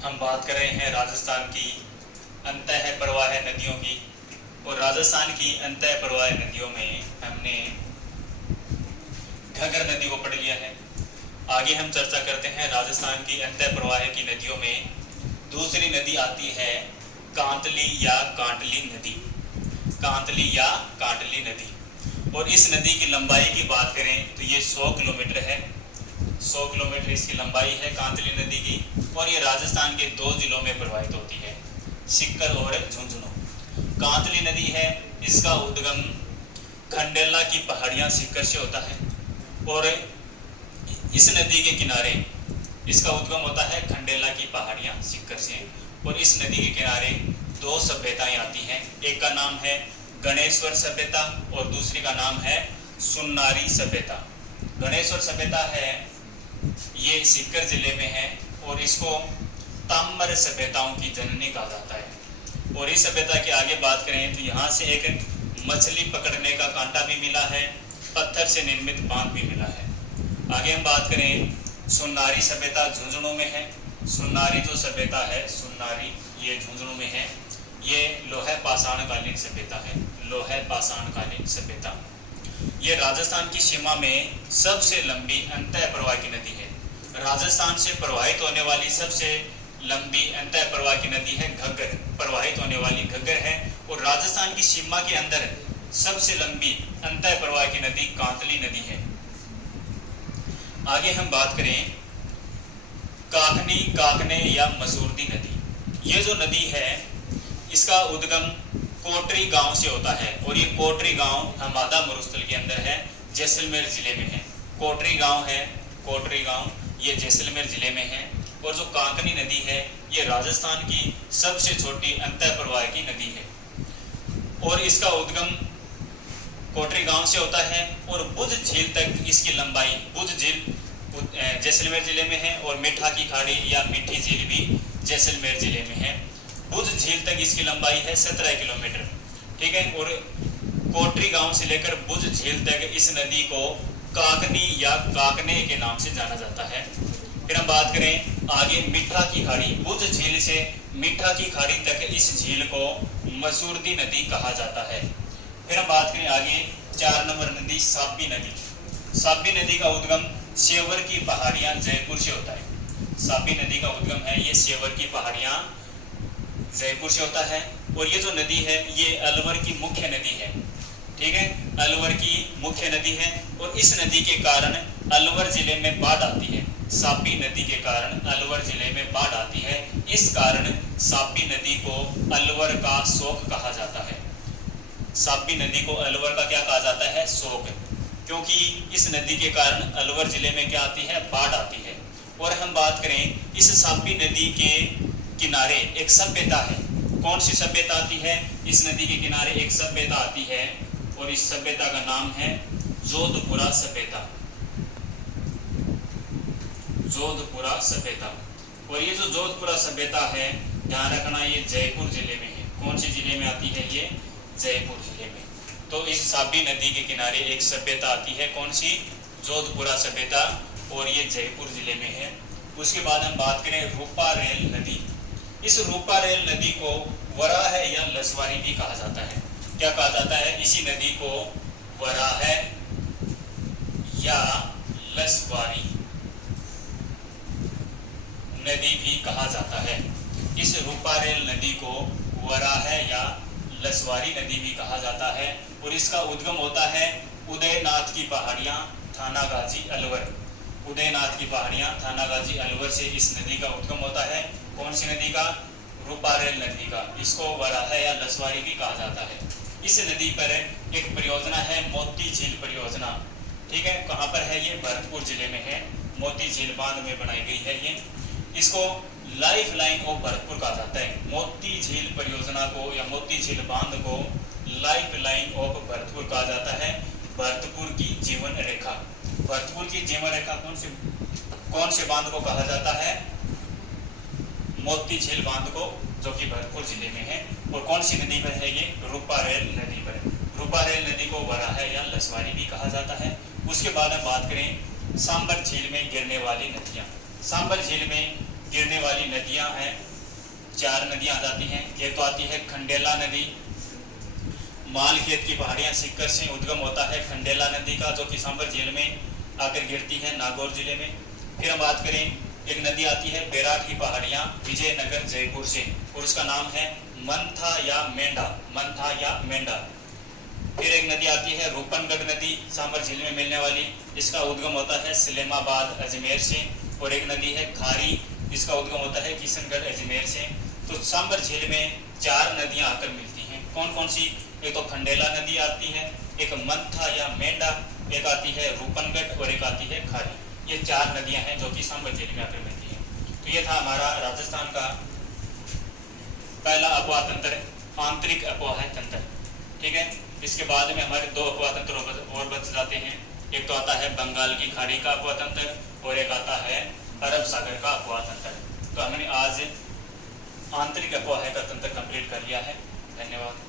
हम बात कर रहे हैं राजस्थान की अंतः प्रवाह नदियों की। और राजस्थान की अंतः प्रवाह नदियों में हमने घग्गर नदी को पढ़ लिया है। आगे हम चर्चा करते हैं राजस्थान की अंतः प्रवाह की नदियों में दूसरी नदी आती है कांतली या कांटली नदी। कांतली या कांटली नदी। और इस नदी की लंबाई की बात करें तो ये 100 किलोमीटर है। 100 किलोमीटर इसकी लंबाई है कांतली नदी की। और ये राजस्थान के 2 जिलों में प्रवाहित होती है, सीकर और झुंझुनू। कांतली नदी है, इसका उद्गम खंडेला की पहाड़ियां सीकर से होता है। और इस नदी के किनारे इसका उद्गम होता है खंडेला की पहाड़ियां सीकर से। और इस नदी के किनारे 2 सभ्यताएं आती हैं। एक का नाम है गणेश्वर सभ्यता और दूसरी का नाम है सुन्नारी सभ्यता। गणेश्वर सभ्यता है, ये सीकर जिले में है और इसको ताम्र सभ्यताओं की जननी कहा जाता है। और इस सभ्यता के आगे बात करें तो यहाँ से एक मछली पकड़ने का कांटा भी मिला है, पत्थर से निर्मित बांध भी मिला है। आगे हम बात करें सुन्नारी सभ्यता झुंझुनू में है। सुन्नारी जो सभ्यता है, सुन्नारी ये झुंझुनू में है। ये लोह पाषाण कालीन सभ्यता है, लोह पाषाण कालीन सभ्यता। ये राजस्थान की सीमा में सबसे लंबी अंतः प्रवाह की नदी है। राजस्थान से प्रवाहित होने वाली सबसे लंबी अंतः प्रवाह की नदी है घग्गर, प्रवाहित होने वाली घग्गर है। और राजस्थान की सीमा के अंदर सबसे लंबी अंतः प्रवाह की नदी कांतली नदी है। आगे हम बात करें काकनी, काकने या मसूरदी नदी। ये जो नदी है इसका उद्गम कोटरी गांव से होता है। और ये कोटरी गांव हमादा मरुस्थल के अंदर है, जैसलमेर जिले में है। कोटरी गांव है, कोटरी गांव ये जैसलमेर जिले में है। और जो काकनी नदी है ये राजस्थान की सबसे छोटी अंतः प्रवाह की नदी है। और इसका उद्गम कोटरी गांव से होता है और बुध झील तक इसकी लंबाई, बुध झील जैसलमेर जिले में है और मीठा की खाड़ी या मीठी झील भी जैसलमेर जिले में है। बुध झील तक इसकी लंबाई है 17 किलोमीटर, ठीक है। और कोटरी गांव से लेकर बुध झील तक इस नदी को काकनी या काकने के नाम से जाना जाता है। फिर हम बात करें आगे मीठा की खाड़ी, बुध झील से मीठा की खाड़ी तक इस झील को मसूरदी नदी कहा जाता है। फिर हम बात करें आगे 4 नंबर नदी साबी नदी। साबी नदी का उद्गम सेवर की पहाड़ियां जयपुर से होता है। साबी नदी का उद्गम है ये सेवर की पहाड़ियां जयपुर से होता है। और ये जो नदी है ये अलवर की मुख्य नदी है, ठीक है, अलवर की मुख्य नदी है। और इस नदी के कारण अलवर जिले में बाढ़ आती है। साबी नदी के कारण अलवर जिले में बाढ़ आती है। इस कारण साबी नदी को अलवर का शोक कहा जाता है। साबी नदी को अलवर का क्या कहा जाता है? शोक। क्योंकि इस नदी के कारण अलवर जिले में क्या आती है? बाढ़ आती है। और हम बात करें इस साबी नदी के किनारे एक सभ्यता है। कौन सी सभ्यता आती है? इस नदी के किनारे एक सभ्यता आती है और इस सभ्यता का नाम है जोधपुरा सभ्यता। जोधपुरा सभ्यता। और ये जो जोधपुरा सभ्यता है, ध्यान रखना, ये जयपुर जिले में है। कौन सी जिले में आती है? ये जयपुर जिले में। तो इस साबी नदी के किनारे एक सभ्यता आती है, कौन सी? जोधपुरा सभ्यता। और ये जयपुर जिले में है। उसके बाद हम बात करें रूपा रेल नदी। इस रूपा रेल नदी को वराह या लसवारी भी कहा जाता है। क्या कहा जाता है? इसी नदी को वराह या लसवारी नदी भी कहा जाता है। इस रूपा रेल नदी को वराह या लसवारी नदी भी कहा जाता है। और इसका उद्गम होता है उदयनाथ की पहाड़ियां, थानागाजी, अलवर। उदयनाथ की पहाड़ियां, थानागाजी, अलवर से इस नदी का उद्गम होता है। कौन सी नदी का? रूपा रेल नदी का। इसको वराह या लसवारी भी कहा जाता है। इस नदी पर एक परियोजना है, मोती झील परियोजना, ठीक है। कहाँ पर है ये? भरतपुर जिले में है। मोती झील बांध में बनाई गई है ये। इसको लाइफ लाइन ऑफ भरतपुर कहा जाता है। मोती झील परियोजना को या मोती झील बांध को लाइफ लाइन ऑफ भरतपुर कहा जाता है। भरतपुर की जीवन रेखा। भरतपुर की जीवन रेखा कौन से बांध को कहा जाता है? मोती झील बांध को, जो कि भरतपुर जिले में है। और कौन सी नदी पर है ये? रूपा रेल नदी पर। रूपा रेल नदी को वराह या लसवारी भी कहा जाता है। उसके बाद हम बात करें सांबर झील में गिरने वाली नदियां। सांबर झील में गिरने वाली नदियां हैं, 4 नदियां आ जाती हैं। एक तो आती है खंडेला नदी, मालखेत की पहाड़ियां सीकर से उद्गम होता है खंडेला नदी का, जो कि सांभर झील में आकर गिरती है नागौर जिले में। फिर हम बात करें, एक नदी आती है बैराठ की पहाड़ियां विजयनगर जयपुर से, और उसका नाम है मंथा या मेंढा, मंथा या मेंढा। फिर एक नदी आती है रूपनगढ़ नदी, सांभर झील में मिलने वाली, इसका उद्गम होता है सलेमाबाद अजमेर से। और एक नदी है खारी, इसका उद्गम होता है किशनगढ़ अजमेर से। तो सांभर झील में 4 नदियां आकर मिलती हैं। कौन कौन सी? एक तो खंडेला नदी आती है, एक मंथा या मेंढा, एक आती है रूपनगढ़ और एक आती है खारी। ये 4 नदियां हैं जो कि सांभर झील में आकर मिलती हैं। तो ये था हमारा राजस्थान का पहला अपवाह तंत्र, आंतरिक अपवाह तंत्र। ठीक है, इसके बाद में हमारे 2 अपवाह तंत्र और बच जाते हैं। एक तो आता है बंगाल की खाड़ी का अपवाह तंत्र और एक आता है अरब सागर का अपवाह तंत्र। तो हमने आज आंतरिक अपवाह का तंत्र कंप्लीट कर लिया है। धन्यवाद।